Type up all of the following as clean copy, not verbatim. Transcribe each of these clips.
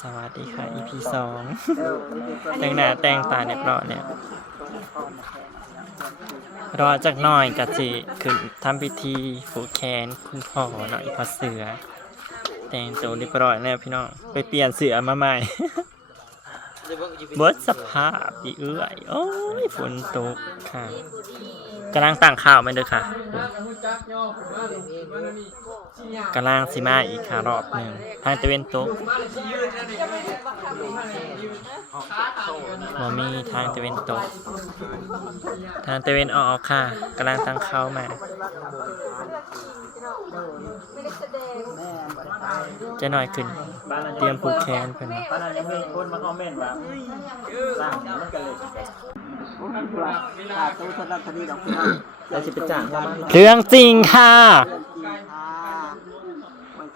สวัสดีค่ะ EP 2แต่งหน้าแต่งตาเรียบร้อยเนี่ยรอจากหน่อยกะจิขึ้นทำพิธีผูกแขนคุณพ่อหน่อยพอเสือแต่งตัวเรียบร้อยแล้วพี่น้องไปเปลี่ยนเสือมาใหม่ เบิดสภาพดีเอื้อยโอ้ยฝนตกค่ะกำลังตั้งข่าวมันเด้อค่ะกำลังสิมาอีกค่ะรอบหนึ่งทางตะเวนตกบ่มีทางตะเวนตกทางตะเวนออกค่ะกำลังตั้งข่าวมาจะหน่อยขึ้นเตรียมผูกแขนเพิ่นบ้านนั้นยังมีคนมาคอมเมนต์ว่าสร้างมันกันเลยเรื่องจริงค่ะ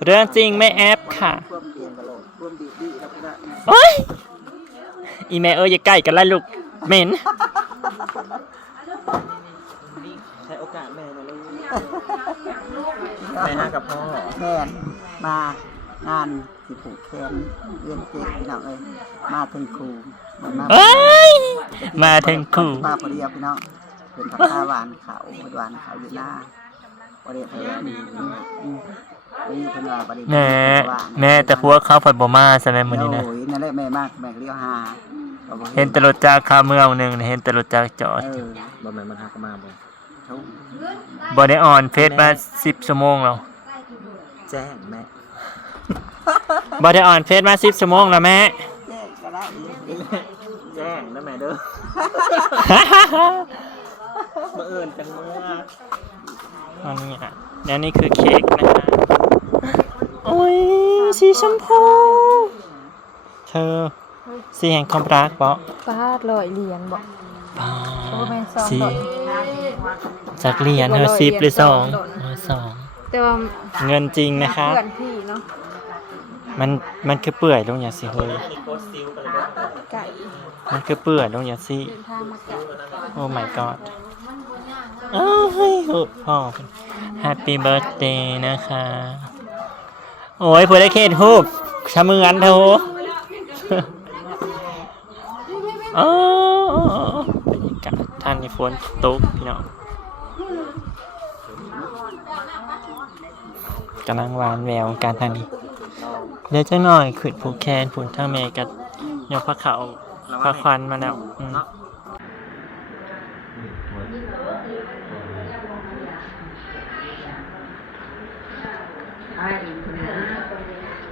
เรื่องจริงไม่แอปค่ะโอ้ยอีแม่อย่าใกล้กันละลูกเหม็นใช้โอกาสแม่มาเลยแม่ห้ากับพ่อแคนมางานสิผูกแคนเรียนเก่งพี่น้องเอ้ยมาถึงครูมาถึงครูป้าพอดีพี่น้องเป็นผักข้าวหวานเขาหวานเขาอยู่หน้าพอดีพอดีนี่เพิ่นว่าพอดีแม่แต่พวกเขาผัดบ่มาใช่ไหมมื้อนี้นะโอ้ยนั่นแหละแม่มากแม่เลี้ยวหาเห็นแต่รถจักรคาเมืองนึงเห็นแต่รถจักรจอดบ่แม่นมันหาก็มาบ่ได้ออนเฟซมา10ชั่วโมงแล้วแจ้งแม่บ่ได้ออนเฟซมา10ชั่วโมงแล้วแม่แจ้งก็ได้แจ้งนะแม่เด้อมาเอิ้นจังเมื่ออันนี้อ่ะแล้วนี่คือเค้กนะคะโอ้ยสีชมพูเธอสีแห่งความรักบ่ป้า100 เหรียญบ่สีจากเหรียญเธอ10หรือ2แต่ว่าเงินจริงนะคะเพื่อนพี่เนาะมันคือเปื่อยลงอย่างสิเฮ้ยไก่มันคือเปื่อยลงอย่างสิโอ้ my god อ้าวเฮ้ยพ่อ Happy birthday นะคะโอ้ยผู้ได้เค้กฮูบชะเมือนเถอะอ๋อบรรยากาศท่านในฝนตกพี่น้องกำลังหวานแววการทางนี้เดี๋ยวจะหน่อยขึ้นผูกแขนผูกทั้งเมกับยกพระเขาพระควันมาแล้ว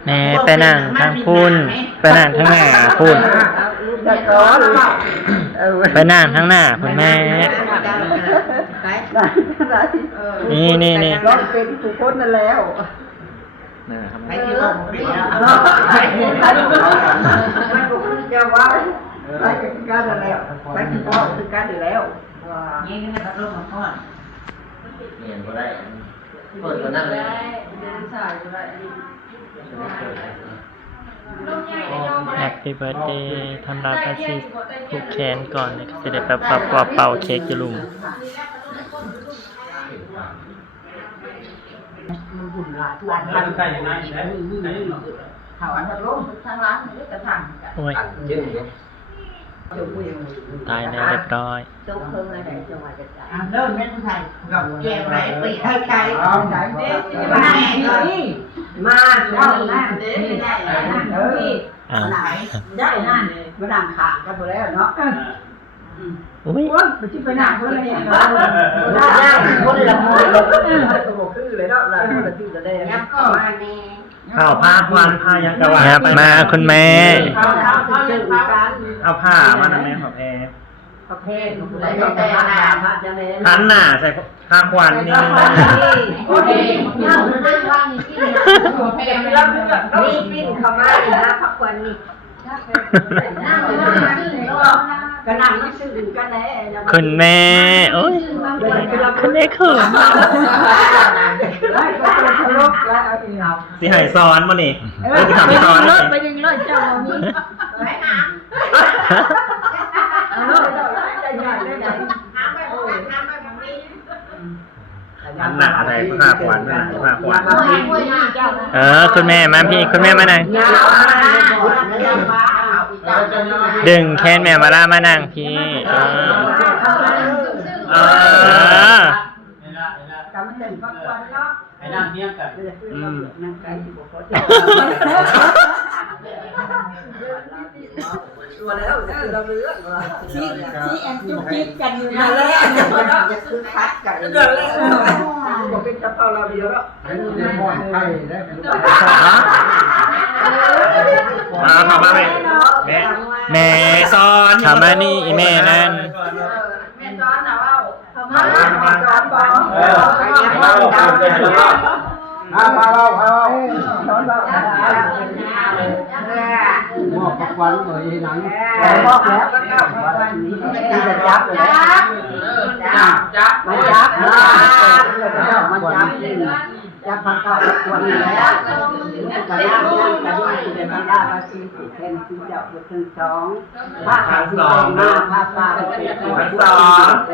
แม่ไปนั่งทางพุ่นไปนั่งทางหน้าพุ่นไปนั่งทางหน้าคุณแม่นี่ก็เป็นผู้คนนั่นแล้วไม่ที่ว่าไม่จะว่าไปกับการนั่นแล้วไปที่พ่อคือการอยู่แล้วนี่ก็จะลงมาพ่อเรียนก็ได้เปิดก็นั่งเลยแฮปปี้เบิร์ธเดย์ทำร้านอาชีพผูกแขนก่อนเลยจะได้แบบเป่าเค้กจะลุมโอ้ยตายแล้วเรียบร้อยเริ่มเล่นผู้ชายกับแก้วไรปีไทยไก่มาแล้วนั่นได้นั่นมาดังขากันหมดแล้วเนาะอุ้ยมันที่ไปนั่งคนละอย่างนั่งคนละมือตัวคือเลยเนาะเราจะที่จะได้ยับก็มาแน่ข้าวผ้าควันผ้ายังกระวานมาคุณแม่เอาผ้ามาหน่อยแม่ขอแพ้ประเภทอะไรก็แต่หน้าพระจะเน้นทันหน้าใส่ผ้าควันนี่โอเคนั่งว่างนี่โอเคนี่ปิ้นเข้ามาเลยนะพักวันนี้นั่งก็นั่งไม่ซื่อกันแล้วคุณแม่โอ้ยคุณแม่เขินสิหายซ้อนมานี่สิหายซ้อนไปดึงรถเจ้าเรานี่ไปหาหนักอะไรผ้าควันผ้าควันคุณแม่มาพี่คุณแม่มาไหน ดึงแคนแม่มาล่ามานั่งพี่ไอ้นั่งเนี้ยกันตัวแล้วเราเลือกที่แอนจุ๊บจิ๊บกันอยู่นั่นแหละจะคือคัดกันเดือดเลยบอกเป็นจะเผาเราเดียวแล้วทำมาแม่ซ้อนทำมานี่อีแม่นั่น แม่ซ้อนนะว่าเขามาซ้อนบอลมาเราซ้อนเรามอบประวันหน่อยหนังมอบแล้วก็เข้าประวันนี้ที่จะจับเลยจับมันจับจับพักเข้าประวันนี้แล้วกระยาย่างกระยาที่จะมาได้ภาษีแทนที่จะเป็นถึงสองผ้าขาวที่เป็นมาผ้าฟ้าเป็นตัวเป็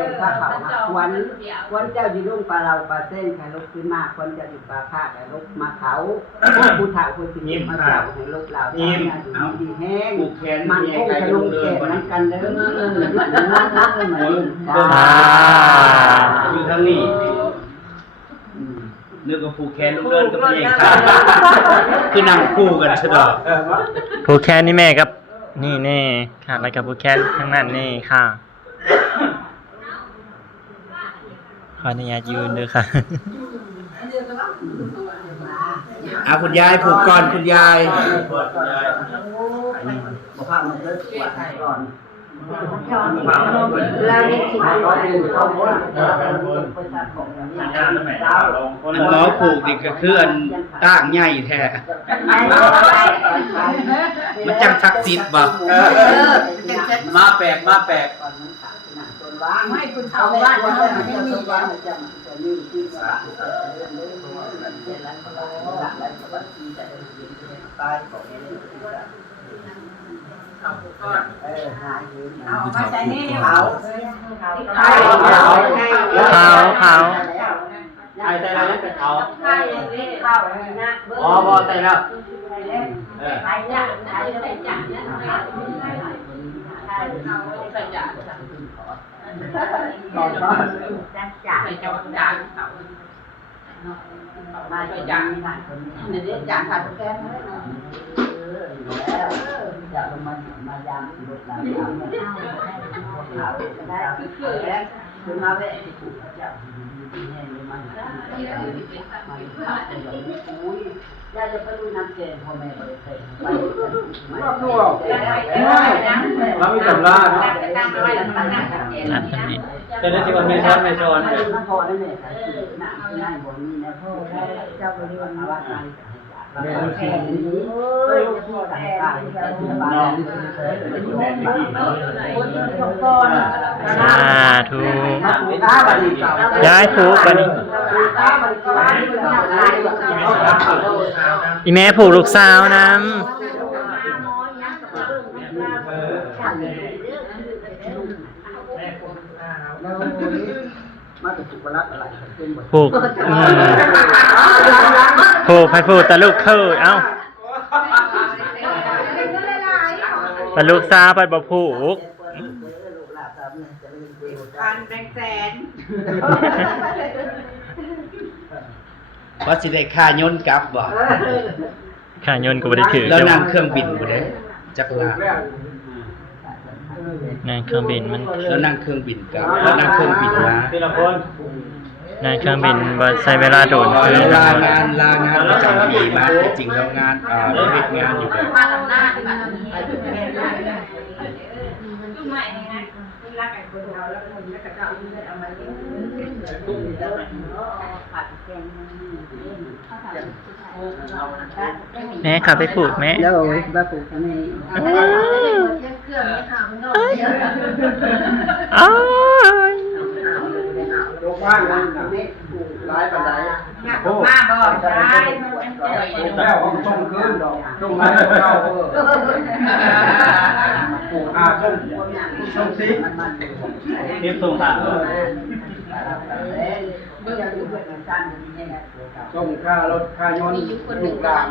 นผ้าขาววันเจ้าอยู่รุ่งปลาเราปลาเส้นค่ะลูกขึ้นมาคนจะอยู่ปลาผ้าแต่ลูกมาเขาผู้ถ่ายผู้สิ่งมาเจ้าให้ลูกเราดีแห้งมันคงจะลงแก่นั้นกันเด้อมายืนอยู่ทางนี้นึกว่าผูกแขนลูกเดินกับเองค่ะคือนั่งคู่กันใช่ไหม ผูกแคนนี่แม่กับนี่แน่ค่ะแล้วกับผูกแคนข้างนั้นนี่ค่ะขออนุญาตยืนด้วยค่ะคุณยายผูกก่อนคุณยายบอกว่ามันเลิกปวดก่อนเราเรียกสิ่งที่ว่าเขาบอกว่าประชาชนอันล้อผูกนี่ก็คืออันตั้งใหญ่แท้มันจังศักดิ์สิทธิ์บ่มาแปลกไม่คุณเขาบ้านเขาไม่มีแล้วจะมีที่สระตายของเอามาใส่นี่เขาไอ้ใส่แล้วเป็นเขานะอ๋อพอใส่แล้วใส่จ่าใส่จ่ามาจ่าเนี่ยจ่าขาดแก้มเลยแล้วจะมายามรถเราได้คือมาเวะถูกจับเนี่ยมันยาจะไปดูน้ำแกงพ่อแม่บริเตไปรอบตัวเราไม่จำล่าเนาะจะได้ชิวันไม่ช้อนไม่ช้อนเลยพอได้เนี่ยหนักง่ายบนนี้นะพ่อเจ้าบริวารมาว่าใจแม่แค่นี้เฮ้ยพ่อต่างกันน้องสาธุย้ายผูกกันอีแม่ผูกลูกสาวน้ำผูกให้ผูกตะลุกเข้าเอ้าตะลุกสาวไปบ่ผูกการแบ่งแสนว่าสิได้ค่ายนต์กลับบ่ค่ายนต์ก็บ่ได้ถือแล้วนั่งเครื่องบินบ่ได้จักลานั่งเครื่องบินมันแล้วนั่งเครื่องบินกลับแล้วนั่งเครื่องบินมานั่งเครื่องบินบ่ใช้เวลาโดนลางานประจำปีมาจริงแล้วงานเฮ็ดงานอยู่แบบมาทำหน้าที่แบบนี้ใหม่นะรักไอ้คนเราแล้วคนแล้วก็เจ้าเอามาเลี้ยงตุ้มแล้วผัดแกงแม่ขับไปผูกแม่แล้วไปผูกนี่เครื่องไม่ขาดมันนอกอ้ยโลกว่างนั่นน่ะร้ายปานใดโอ้มาบ่ได้แล้วของส่งคืนดอกส่งมาเจ้าผูกส่งสิเก็บส่งทางส่งค่ารถค่ายนต์ลูกหลาน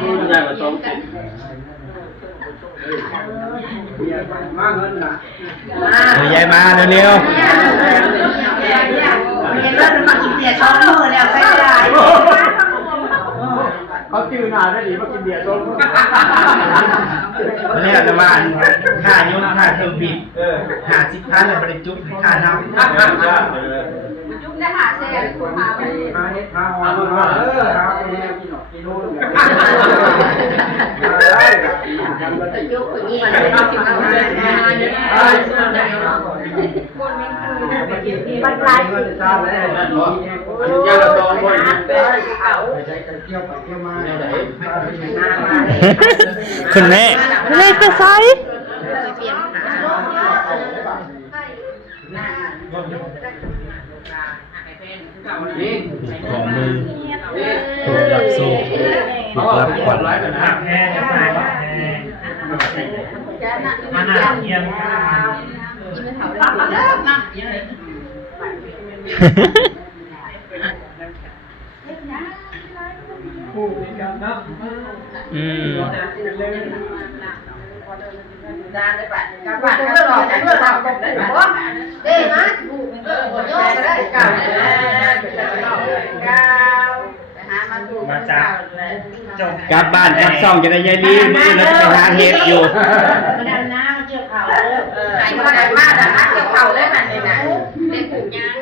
ดูใหญ่กว่า2สิบ ยายมาเร็ว มากินเบียร์ช้อนมือแล้วใช่ไหม เขาจื้อนานได้ดีมากินเบียร์ส้ม ๆเนี่ยละมาค่ายกค่าเทอมบิด50,000แล้วบ่ได้จุ๊บค่าน้ำ จุ๊บได้หาแซ่บหาไป มาเฮ็ดพาหอมมาครับกินโน่นจุ๊บอย่างนี้มันไม่ต้องกินอะไรมันกลายเป็น ยาละ2คน คุณแม่ไปไซ นี่ ของมือถูกรับสู้ถูกรับขวัญ ร้ายกันนะ แม่จะใส่มาหนาเทียม อืม จานได้ปะกับบ้านก็รอแต่เพื่อทำได้ปะเด้นะโยกได้กาวกาวหามาดู มาจากจบ กลับบ้านกลับซ่องจะได้ยายลีมื้อแล้วจะไปหาเฮ็ดอยู่ มาดำน้ำเกี่ยวเข่าไอ้มาได้มาดำน้ำเกี่ยวเข่าได้แบบนี้นะเด็กผูกยาง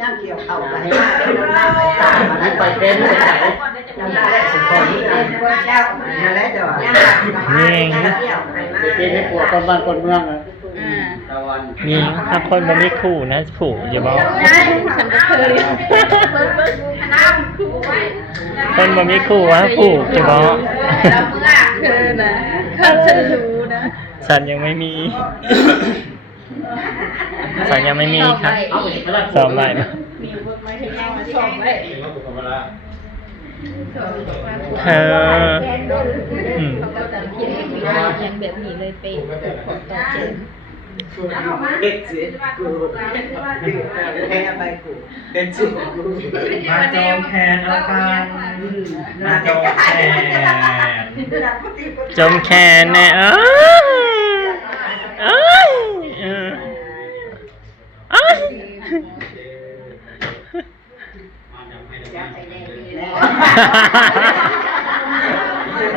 น้ำเกี่ยวเข่าไปน้ำไปตายมาไปเป็นจำได้แล้วคนนี้เป็นเจ้ามาแล้วจ้ะเป็นให้ปวดคนบ้านคนเมืองนะ มีถ้าคนบ่มีคู่นะผูกอย่าบอก ฉันก็เคย คนบ่มีคู่ว่าผูกอย่าบอก เคยนะฉันรู้นะ ฉันยังไม่มี ฉันยังไม่มีครับสอบใหม่นะเธออืม ยังแบบนี้เลยเป็นของต่อเจน เด็กสิกูแค่ไปกูเด็กสิกู มาจองแคนเอากันมาจองแคนจมแคนแน่เอ้ย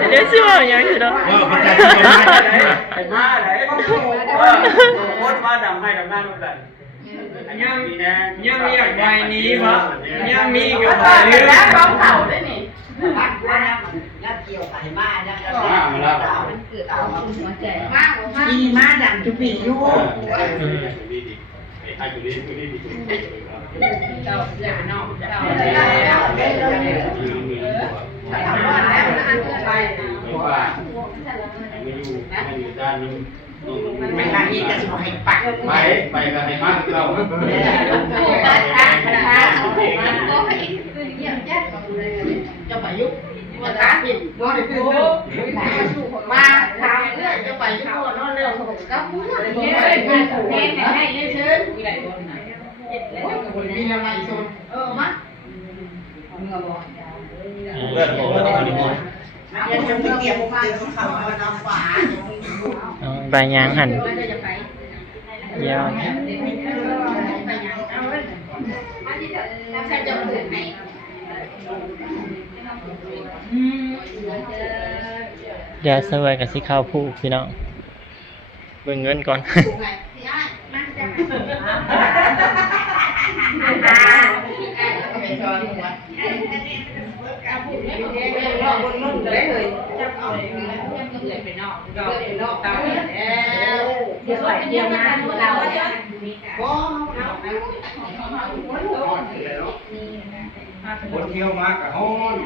เดี๋ยวสิว่าอย่างนี้เนาะ ว่าประชาชนมาจากไหน ไอ้มาไหนโคตรมาดำให้ดำหน้าลูกกันยังมีอย่างไรนี้วะยังมีกับอะไรเรื่อง ร้องเข่าได้นี่รักว่าน้ำเกี่ยวไปมาน้ำมันเกิดเอาหัวใจมากอีมาดังจุปีอยู่เจ้าเจ้านอกเจ้าไม่ทางนี้จะสมให้ปักไปกันให้มากเราจะไปยุบมาท้าผิดว่าได้คือมาทางเรื่องจะไปยุบนอนเรื่องของกับมือให้เชิญมีอะไรโซนมาเมื่อบอก เพื่อนบอกว่าต้องมีมวย ยังจะเก็บมาเขาเอาน้ำฝา ไปยังหันยาว ใช่จะถึงไหน เดี๋ยวสวยกับสิข้าวผู้พี่น้องเบิ่งเงินก่อน คนเที่ยวมากกับฮ้อน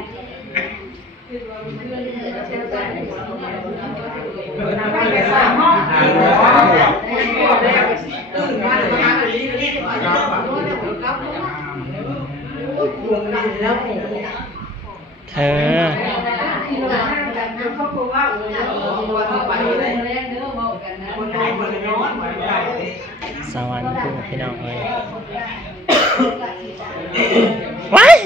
เธอสวรรค์ผู้พี่น้องเลยว้าย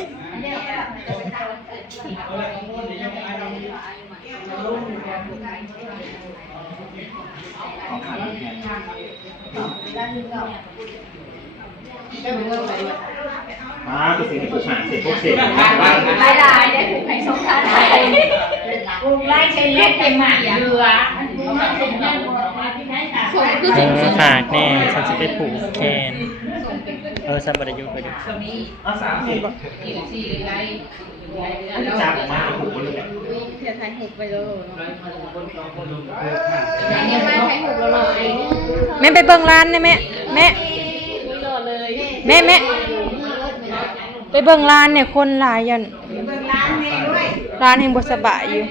ของขาดแค่ตัวสิ่งที่ผู้ชายเสร็จพวกเสร็จ ลายได้ผูกไข่สงครามไทยวงไล่เชนเล็กเต็มหมาเรือฝากแน่ฉันจะไปผูกแขนฉันบริยุทธ์ไปดู จับมาหูเลย เทียไทยหุบไปเลยเนี่ยมาไทยหุบเราหน่อยแม่ไปเบิ่งร้านได้ไหมแม่ไปเบิ่งร้านเนี่ยคนหลายยันร้านแห่งบสบายอยู่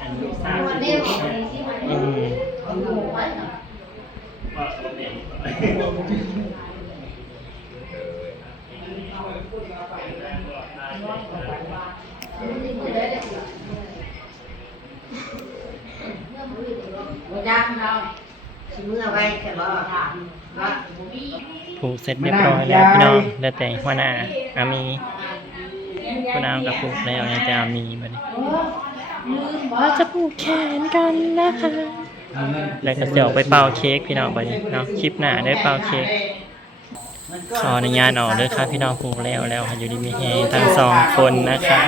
อันนี้ทราบผูกเสร็จเรียบร้อยแล้วพี่น้องแล้วแต่หัวหน้าอามีคุณน้ำกับผูกแล้วยังจะอามีมาดิเราจะผูกแขนกันนะคะแล้วก็จะออกไปเป่าเค้กพี่น้องไปเนาะคลิปหน้าได้เป่าเค้กขออนุญาตออกด้วยครับพี่น้องผูกแล้วอยู่ดีมีเฮทั้ง2 คนนะคะ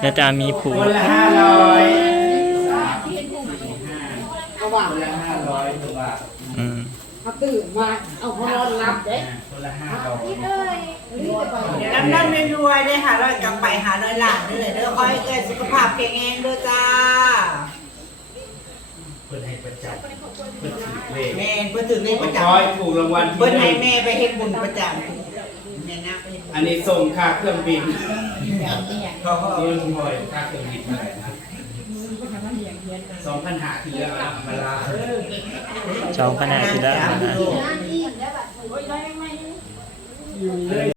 แล้วจะมีผูก คนละ500คนละ500ตัว เขาตื่นมาเอาเขานอนรับเด้ คนละ500 เดี๋ยวน้ำรวยๆเลยค่ะร้อยกลับไปหาร้อยหลังนี่เลยเด้อคอยเกิดสุขภาพแข็งแรงเด้อจ้า เพิ่นให้ประจับเพิ่นถือเลข แม่เพื่อถึงเลขประจ คอยถูกรางวัล ำ ที่ เพื่อ ห ให้ นึ่ง แม่ไปเฮ็ดบุญประจำเนี่ยนะ อันนี้ส่งค่าเครื่องบิน เขาก็ นี่ลุงพลอยค่าเครื่องบินเท่าไหร่นะ2,500ที่เหลือเอามาลา 2,500ที่แล้วนะ